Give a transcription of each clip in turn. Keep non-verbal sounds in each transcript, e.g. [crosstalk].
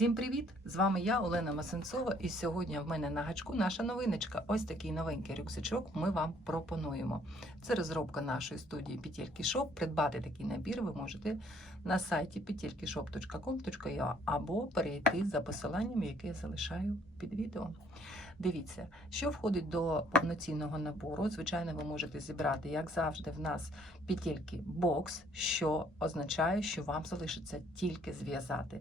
Всім привіт! З вами я, Олена Масенцова, і сьогодні в мене на гачку наша новиночка. Ось такий новенький рюкзачок ми вам пропонуємо. Це розробка нашої студії Петельки Шоп. Придбати такий набір ви можете на сайті petelkishop.com.ua або перейти за посиланням, яке я залишаю під відео. Дивіться, що входить до повноцінного набору. Звичайно, ви можете зібрати, як завжди, в нас петельки бокс, що означає, що вам залишиться тільки зв'язати.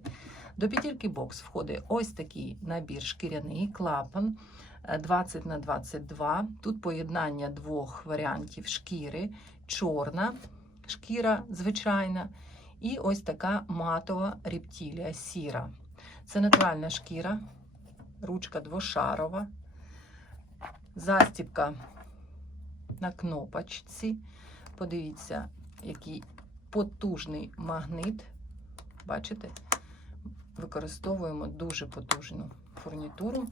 До петельки бокс входить ось такий набір шкіряний клапан е, 20 на 22. Тут поєднання двох варіантів шкіри, чорна шкіра звичайна, і ось така матова рептилія сіра. Це натуральна шкіра, ручка двошарова, застібка на кнопочці. Подивіться, який потужний магнит. Бачите? Використовуємо дуже потужну фурнітуру.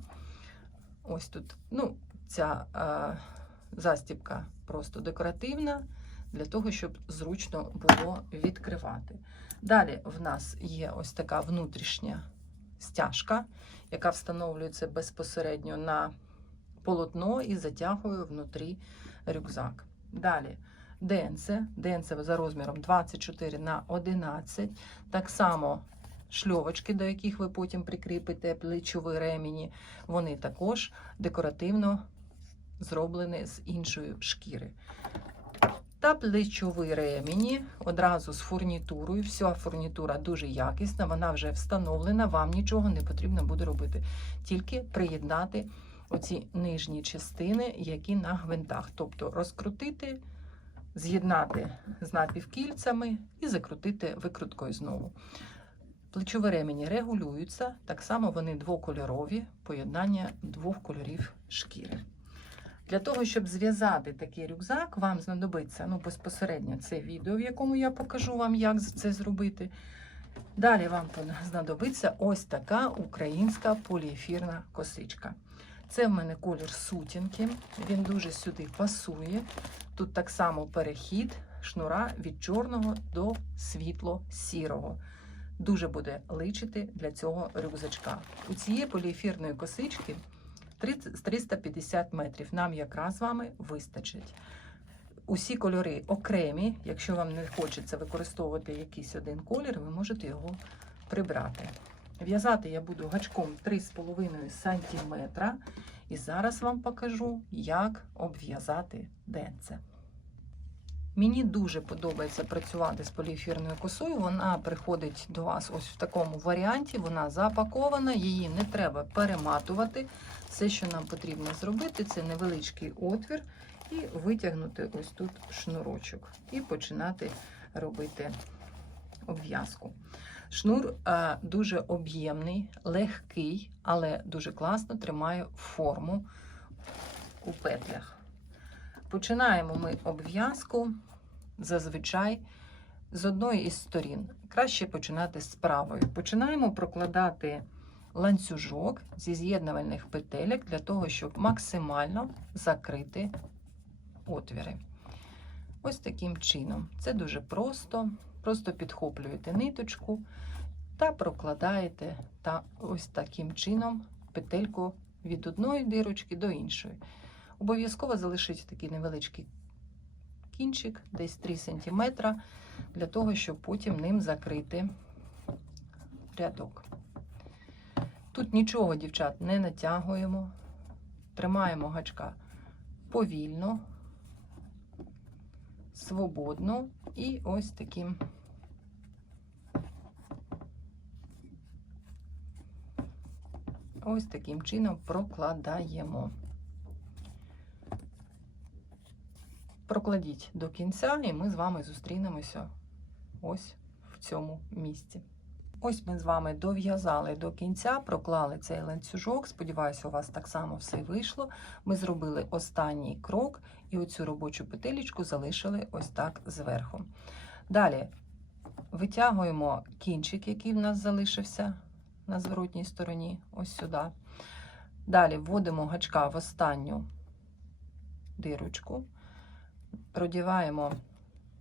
Ось тут, ну, ця е, застібка просто декоративна, для того, щоб зручно було відкривати. Далі в нас є ось така внутрішня стяжка, яка встановлюється безпосередньо на полотно і затягує внутрі рюкзак. Далі денце, денце за розміром 24 на 11. Так само шльовочки, до яких ви потім прикріпите плечові ремені, вони також декоративно зроблені з іншої шкіри. Та плечові ремені одразу з фурнітурою. Вся фурнітура дуже якісна, вона вже встановлена, вам нічого не потрібно буде робити. Тільки приєднати оці нижні частини, які на гвинтах. Тобто розкрутити, з'єднати з напівкільцями і закрутити викруткою знову. Плечові ремені регулюються, так само вони двокольорові, поєднання двох кольорів шкіри. Для того, щоб зв'язати такий рюкзак, вам знадобиться ну, безпосередньо це відео, в якому я покажу вам, як це зробити. Далі вам знадобиться ось така українська поліефірна косичка. Це в мене колір сутінки, він дуже сюди пасує. Тут так само перехід шнура від чорного до світло-сірого дуже буде личити для цього рюкзачка. У цієї поліефірної косички 350 метрів. Нам якраз з вами вистачить. Усі кольори окремі. Якщо вам не хочеться використовувати якийсь один колір, ви можете його прибрати. В'язати я буду гачком 3,5 см. І зараз вам покажу, як обв'язати денце. Мені дуже подобається працювати з поліефірною косою. Вона приходить до вас ось в такому варіанті. Вона запакована, її не треба перематувати. Все, що нам потрібно зробити, це невеличкий отвір і витягнути ось тут шнурочок і починати робити обв'язку. Шнур е, дуже об'ємний, легкий, але дуже класно тримає форму у петлях. Починаємо ми обв'язку зазвичай з одної із сторін. Краще починати з правої. Починаємо прокладати ланцюжок зі з'єднувальних петелек для того, щоб максимально закрити отвіри. Ось таким чином. Це дуже просто. Просто підхоплюєте ниточку та прокладаєте та ось таким чином петельку від одної дирочки до іншої. Обов'язково залишити такий невеличкий кінчик, десь 3 см, для того, щоб потім ним закрити рядок. Тут нічого, дівчат, не натягуємо, тримаємо гачка повільно, свободно і ось таким. Ось таким чином прокладаємо. Прокладіть до кінця, і ми з вами зустрінемося ось в цьому місці. Ось ми з вами дов'язали до кінця, проклали цей ланцюжок. Сподіваюся, у вас так само все вийшло. Ми зробили останній крок і оцю робочу петелечку залишили ось так зверху. Далі витягуємо кінчик, який в нас залишився на зворотній стороні, ось сюди. Далі вводимо гачка в останню дирочку продіваємо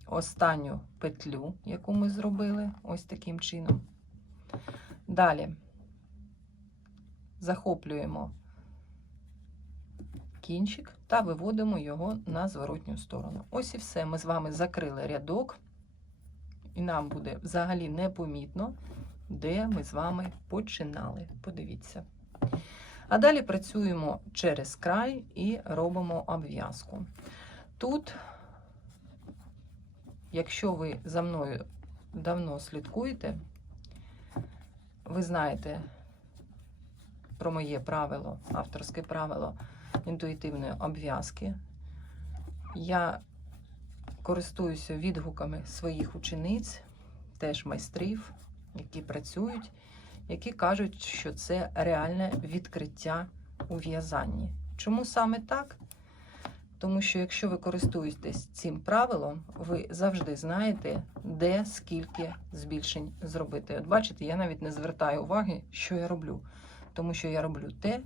останню петлю, яку ми зробили, ось таким чином. Далі захоплюємо кінчик та виводимо його на зворотню сторону. Ось і все. Ми з вами закрили рядок, і нам буде взагалі непомітно, де ми з вами починали. Подивіться. А далі працюємо через край і робимо обв'язку. Тут, якщо ви за мною давно слідкуєте, ви знаєте про моє правило, авторське правило інтуїтивної обв'язки. Я користуюся відгуками своїх учениць, теж майстрів, які працюють, які кажуть, що це реальне відкриття у в'язанні. Чому саме так? Тому що якщо ви користуєтесь цим правилом, ви завжди знаєте, де скільки збільшень зробити. От бачите, я навіть не звертаю уваги, що я роблю, тому що я роблю те,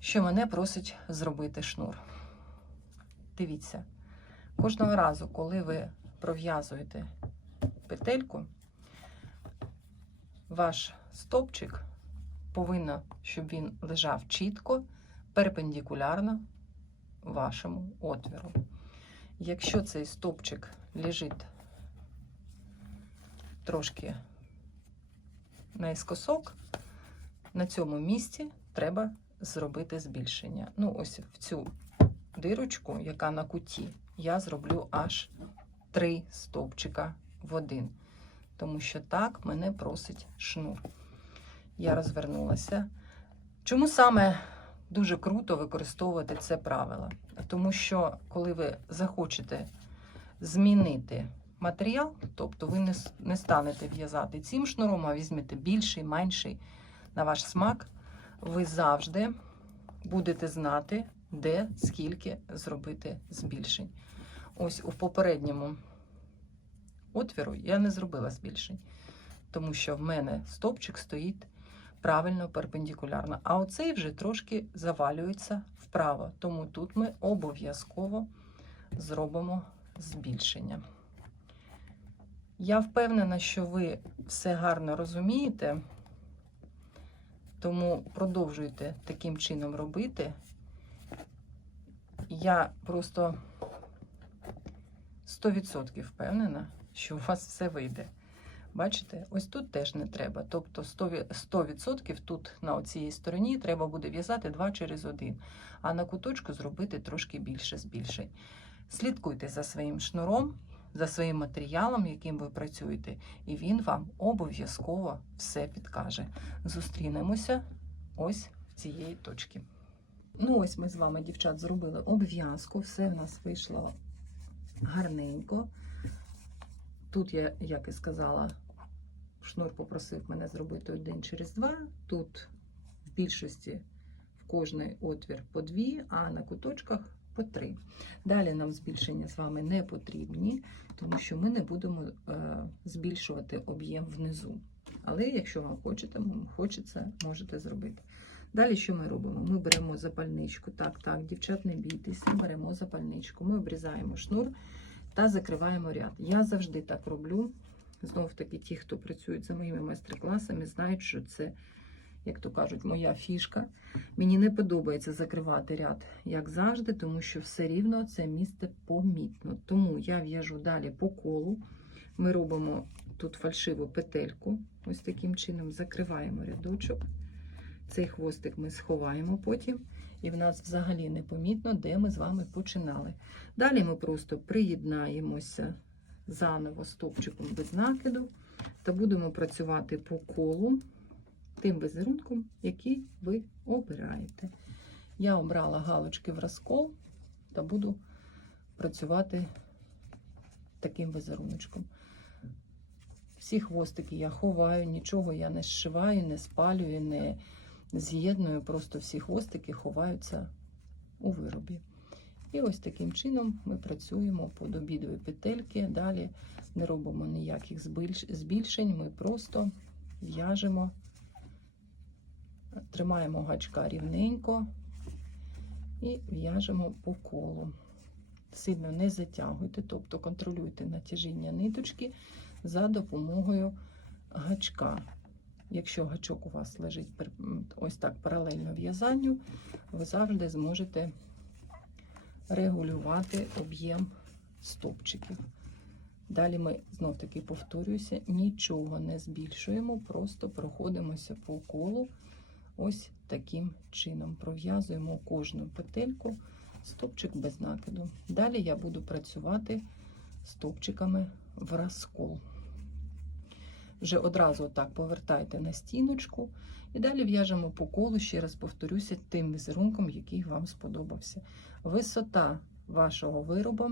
що мене просить зробити шнур. Дивіться, кожного разу, коли ви пров'язуєте петельку, ваш стопчик повинно, щоб він лежав чітко, перпендикулярно вашому отвіру. Якщо цей стопчик лежить трошки наискосок, на цьому місці треба зробити збільшення. Ну, ось в цю дирочку, яка на куті, я зроблю аж три стовпчика в один. Тому що так мене просить шнур. Я розвернулася. Чому саме дуже круто використовувати це правило? Тому що, коли ви захочете змінити матеріал, тобто ви не, не станете в'язати цим шнуром, а візьмете більший, менший на ваш смак, ви завжди будете знати, де скільки зробити збільшень. Ось у попередньому отвіру я не зробила збільшень, тому що в мене стопчик стоїть правильно перпендикулярно. А оцей вже трошки завалюється вправо. Тому тут ми обов'язково зробимо збільшення. Я впевнена, що ви все гарно розумієте, тому продовжуйте таким чином робити. Я просто 100% впевнена, що у вас все вийде. Бачите, ось тут теж не треба. Тобто 100%, 100% тут на оцій стороні треба буде в'язати 2 через 1, а на куточку зробити трошки більше збільшень. Слідкуйте за своїм шнуром, за своїм матеріалом, яким ви працюєте, і він вам обов'язково все підкаже. Зустрінемося ось в цієї точки. Ну, ось ми з вами, дівчат, зробили обв'язку, все в нас вийшло гарненько. Тут я, як і сказала, шнур попросив мене зробити один через два. Тут в більшості в кожний отвір по дві, а на куточках по три. Далі нам збільшення з вами не потрібні, тому що ми не будемо е, збільшувати об'єм внизу. Але якщо вам хочете, хочеться, можете зробити. Далі що ми робимо? Ми беремо запальничку. Так, так, дівчат, не бійтеся, беремо запальничку. Ми обрізаємо шнур та закриваємо ряд. Я завжди так роблю. Знову таки, ті, хто працюють за моїми майстер-класами, знають, що це, як то кажуть, моя фішка. Мені не подобається закривати ряд, як завжди, тому що все рівно це місце помітно. Тому я в'яжу далі по колу. Ми робимо тут фальшиву петельку. Ось таким чином закриваємо рядочок. Цей хвостик ми сховаємо потім, і в нас взагалі не помітно, де ми з вами починали. Далі ми просто приєднаємося заново стовпчиком без накиду та будемо працювати по колу тим візерунком, який ви обираєте. Я обрала галочки в розкол та буду працювати таким візеруночком. Всі хвостики я ховаю, нічого я не зшиваю, не спалюю, не з'єдную, просто всі хвостики ховаються у виробі. І ось таким чином ми працюємо по добідові петельки. Далі не робимо ніяких збільшень, ми просто в'яжемо, тримаємо гачка рівненько і в'яжемо по колу. Сильно не затягуйте, тобто контролюйте натяжіння ниточки за допомогою гачка. Якщо гачок у вас лежить ось так паралельно в'язанню, ви завжди зможете регулювати об'єм стовпчиків. Далі ми знов таки повторююся, нічого не збільшуємо, просто проходимося по колу ось таким чином. Пров'язуємо кожну петельку, стовпчик без накиду. Далі я буду працювати стовпчиками в розкол. Вже одразу так повертайте на стіночку і далі в'яжемо по колу, ще раз повторюся, тим візерунком, який вам сподобався. Висота вашого виробу.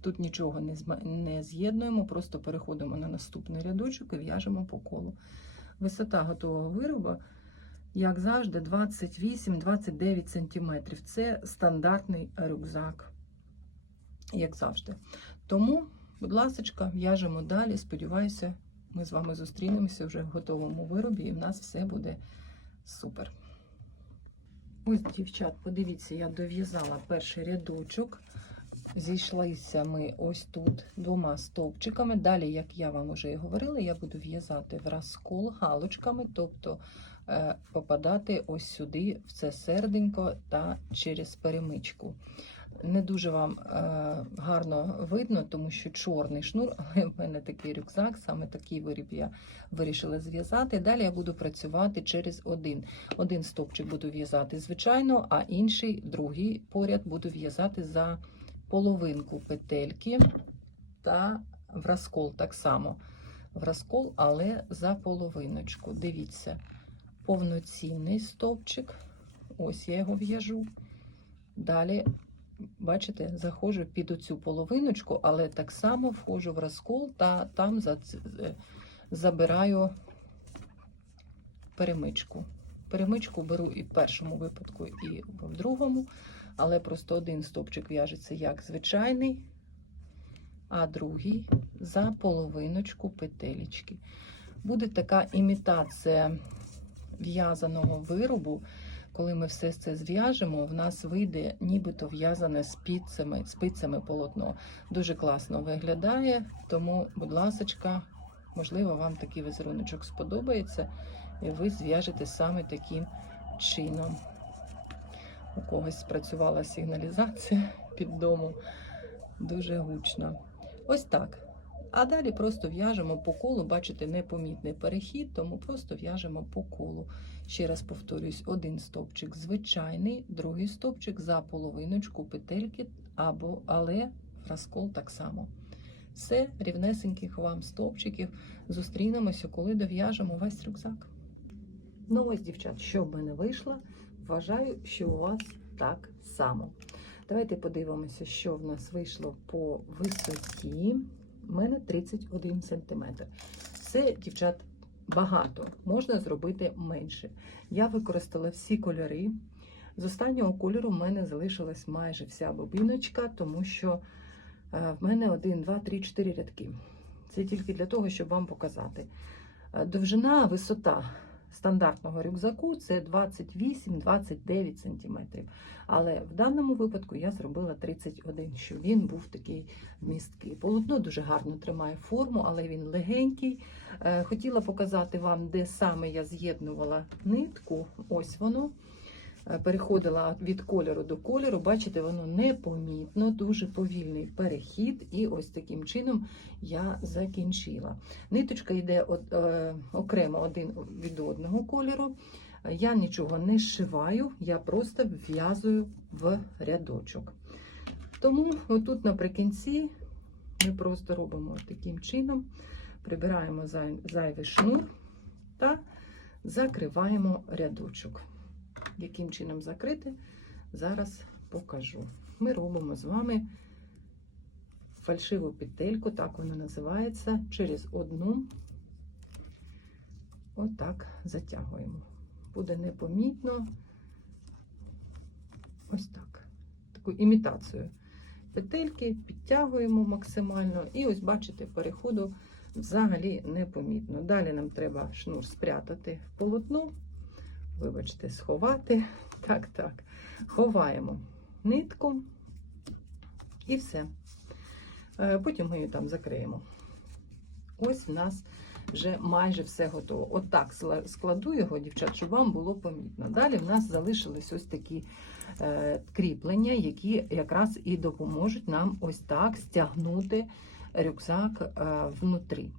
Тут нічого не з'єднуємо, просто переходимо на наступний рядочок і в'яжемо по колу. Висота готового виробу, як завжди, 28-29 см. Це стандартний рюкзак, як завжди. Тому, будь ласка, в'яжемо далі. Сподіваюся, ми з вами зустрінемося вже в готовому виробі, і в нас все буде супер. Ось, дівчат, подивіться, я дов'язала перший рядочок. Зійшлися ми ось тут двома стовпчиками. Далі, як я вам вже і говорила, я буду в'язати в розкол галочками, тобто е, попадати ось сюди, в це серденько та через перемичку. Не дуже вам е, гарно видно, тому що чорний шнур, [laughs] але в мене такий рюкзак, саме такий виріб я вирішила зв'язати. Далі я буду працювати через один. Один стовпчик буду в'язати звичайно, а інший, другий поряд, буду в'язати за половинку петельки та в розкол так само. В розкол, але за половиночку. Дивіться, повноцінний стовпчик. Ось я його в'яжу. Далі, бачите, заходжу під оцю половиночку, але так само входжу в розкол та там за, забираю перемичку. Перемичку беру і в першому випадку, і в другому, але просто один стовпчик в'яжеться як звичайний, а другий за половиночку петелечки. Буде така імітація в'язаного виробу. Коли ми все це зв'яжемо, в нас вийде нібито в'язане спицями, спицями полотно. Дуже класно виглядає, тому, будь ласочка, можливо, вам такий візеруночок сподобається, і ви зв'яжете саме таким чином. У когось спрацювала сигналізація під домом. Дуже гучно. Ось так. А далі просто в'яжемо по колу, бачите, непомітний перехід, тому просто в'яжемо по колу. Ще раз повторюсь, один стовпчик звичайний, другий стовпчик за половиночку петельки, або, але в розкол так само. Все, рівнесеньких вам стовпчиків. Зустрінемося, коли дов'яжемо весь рюкзак. Ну ось, дівчат, що в мене вийшло. Вважаю, що у вас так само. Давайте подивимося, що в нас вийшло по висоті. У мене 31 см. Це, дівчат, багато. Можна зробити менше. Я використала всі кольори. З останнього кольору в мене залишилась майже вся бобіночка, тому що е, в мене 1, 2, 3, 4 рядки. Це тільки для того, щоб вам показати. Е, Довжина, висота стандартного рюкзаку це 28-29 см. Але в даному випадку я зробила 31, щоб він був такий місткий. Полотно дуже гарно тримає форму, але він легенький. Е, Хотіла показати вам, де саме я з'єднувала нитку. Ось воно. Е, Переходила від кольору до кольору. Бачите, воно непомітно, дуже повільний перехід, і ось таким чином я закінчила. Ниточка йде е, окремо один від одного кольору. Я нічого не зшиваю, я просто вв'язую в рядочок. Тому отут наприкінці ми просто робимо таким чином, прибираємо зай- зайвий шнур та закриваємо рядочок. Яким чином закрити, зараз покажу. Ми робимо з вами фальшиву петельку, так вона називається, через одну отак затягуємо. Буде непомітно. Ось так. Таку імітацію петельки підтягуємо максимально. І ось, бачите, переходу взагалі непомітно. Далі нам треба шнур спрятати в полотно. Вибачте, сховати. Так, так. Ховаємо нитку і все. Е, Потім ми її там закриємо. Ось в нас вже майже все готово. Отак сла- складу його, дівчат, щоб вам було помітно. Далі в нас залишились ось такі е, кріплення, які якраз і допоможуть нам ось так стягнути рюкзак е, внутрі.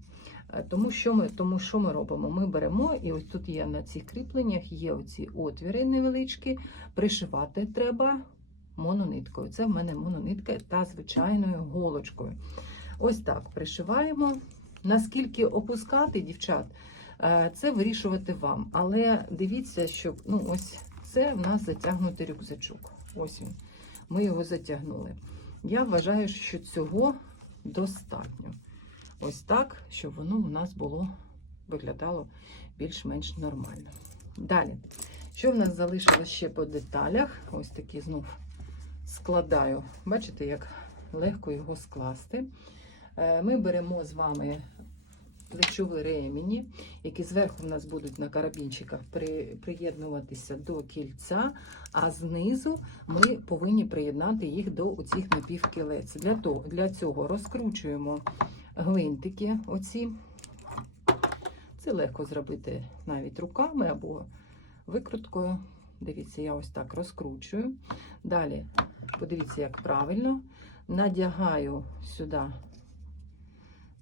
Е, Тому що ми, тому що ми робимо? Ми беремо, і ось тут є на цих кріпленнях є оці отвіри невеличкі. Пришивати треба монониткою. Це в мене мононитка та звичайною голочкою. Ось так пришиваємо. Наскільки опускати, дівчат, е, це вирішувати вам. Але дивіться, щоб ну ось це в нас затягнутий рюкзачок. Ось він. Ми його затягнули. Я вважаю, що цього достатньо. Ось так, щоб воно у нас було виглядало більш-менш нормально. Далі, що в нас залишилось ще по деталях? Ось такі знов складаю. Бачите, як легко його скласти. Е, Ми беремо з вами плечові ремені, які зверху в нас будуть на карабінчиках при, приєднуватися до кільця, а знизу ми повинні приєднати їх до оцих напівкілець. Для, того, для цього розкручуємо гвинтики. Оці. Це легко зробити навіть руками або викруткою. Дивіться, я ось так розкручую. Далі, подивіться, як правильно. Надягаю сюди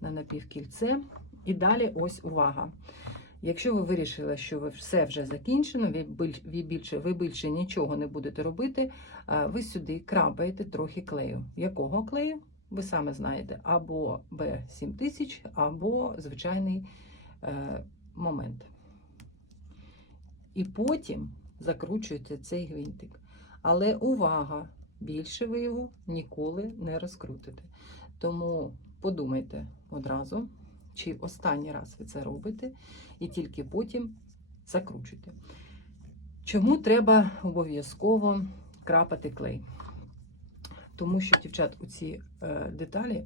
на напівкільце. І далі ось увага. Якщо ви вирішили, що ви все вже закінчено, ви більше, ви більше нічого не будете робити, ви сюди крапаєте трохи клею. Якого клею? Ви саме знаєте, або B7000, або звичайний е, момент. І потім закручуєте цей гвинтик. Але увага! Більше ви його ніколи не розкрутите. Тому подумайте одразу, чи останній раз ви це робите, і тільки потім закручуйте. Чому треба обов'язково крапати клей? Тому що, дівчат, оці е, деталі,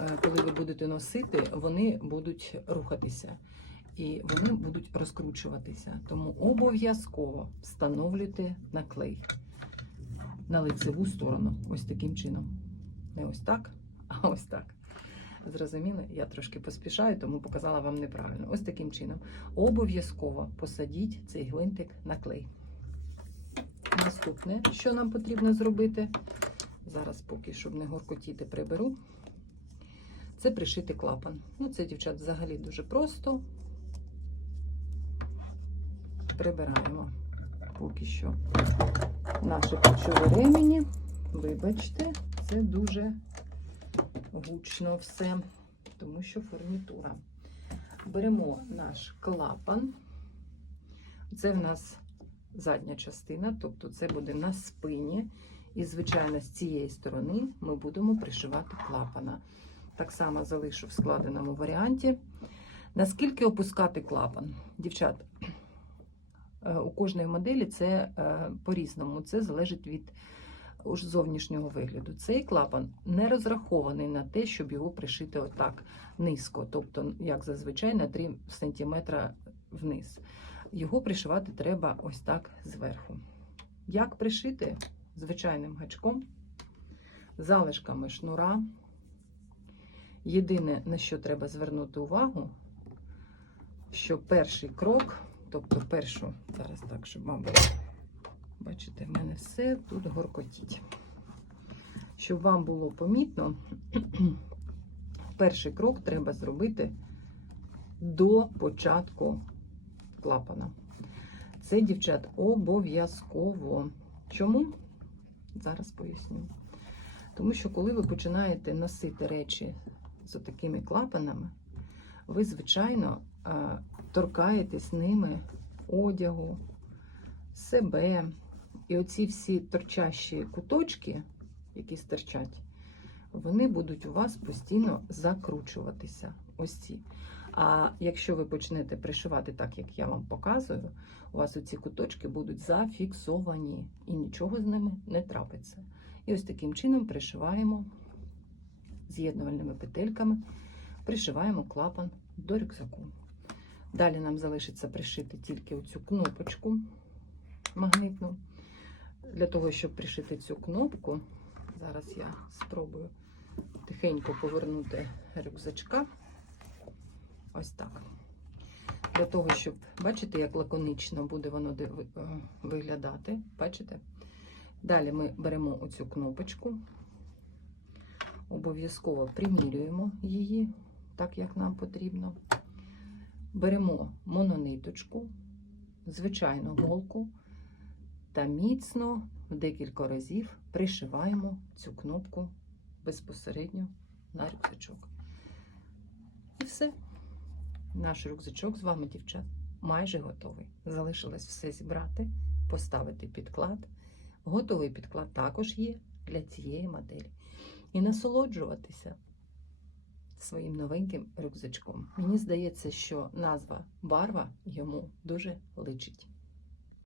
е, коли ви будете носити, вони будуть рухатися і вони будуть розкручуватися. Тому обов'язково встановлюйте на клей на лицеву сторону, ось таким чином. Не ось так, [laughs] а ось так. Зрозуміли? Я трошки поспішаю, тому показала вам неправильно. Ось таким чином. Обов'язково посадіть цей гвинтик на клей. Наступне, що нам потрібно зробити, зараз поки щоб не горкотіти, приберу. Це пришити клапан. Ну, це, дівчат, взагалі дуже просто. Прибираємо поки що наші ключові ремені. Вибачте, це дуже гучно все, тому що фурнітура. Беремо наш клапан. Це в нас задня частина, тобто це буде на спині. І, звичайно, з цієї сторони ми будемо пришивати клапана. Так само залишу в складеному варіанті. Наскільки опускати клапан? Дівчат, е, у кожної моделі це е, по-різному. Це залежить від уж зовнішнього вигляду. Цей клапан не розрахований на те, щоб його пришити отак низько, тобто, як зазвичай, на 3 см вниз. Його пришивати треба ось так зверху. Як пришити? Звичайним гачком, залишками шнура. Єдине, на що треба звернути увагу, що перший крок, тобто першу, зараз так, щоб вам було Бачите, в мене все тут горкотіть. Щоб вам було помітно, [clears throat] перший крок треба зробити до початку клапана. Це, дівчат, обов'язково. Чому? Зараз поясню. Тому що, коли ви починаєте носити речі з такими клапанами, ви, звичайно, е, торкаєтесь ними одягу, себе. І оці всі торчащі куточки, які стирчать, вони будуть у вас постійно закручуватися. Ось ці. А якщо ви почнете пришивати так, як я вам показую, у вас оці куточки будуть зафіксовані і нічого з ними не трапиться. І ось таким чином пришиваємо з'єднувальними петельками, пришиваємо клапан до рюкзаку. Далі нам залишиться пришити тільки оцю кнопочку магнитну. Для того, щоб пришити цю кнопку, зараз я спробую тихенько повернути рюкзачка. Ось так. Для того, щоб бачите, як лаконично буде воно е, виглядати. Бачите? Далі ми беремо оцю кнопочку, обов'язково примірюємо її так, як нам потрібно. Беремо монониточку, звичайну голку та міцно в декілька разів пришиваємо цю кнопку безпосередньо на рюкзачок. І все. Наш рюкзачок з вами, дівчат, майже готовий. Залишилось все зібрати, поставити підклад. Готовий підклад також є для цієї моделі. І насолоджуватися своїм новеньким рюкзачком. Мені здається, що назва барва йому дуже личить.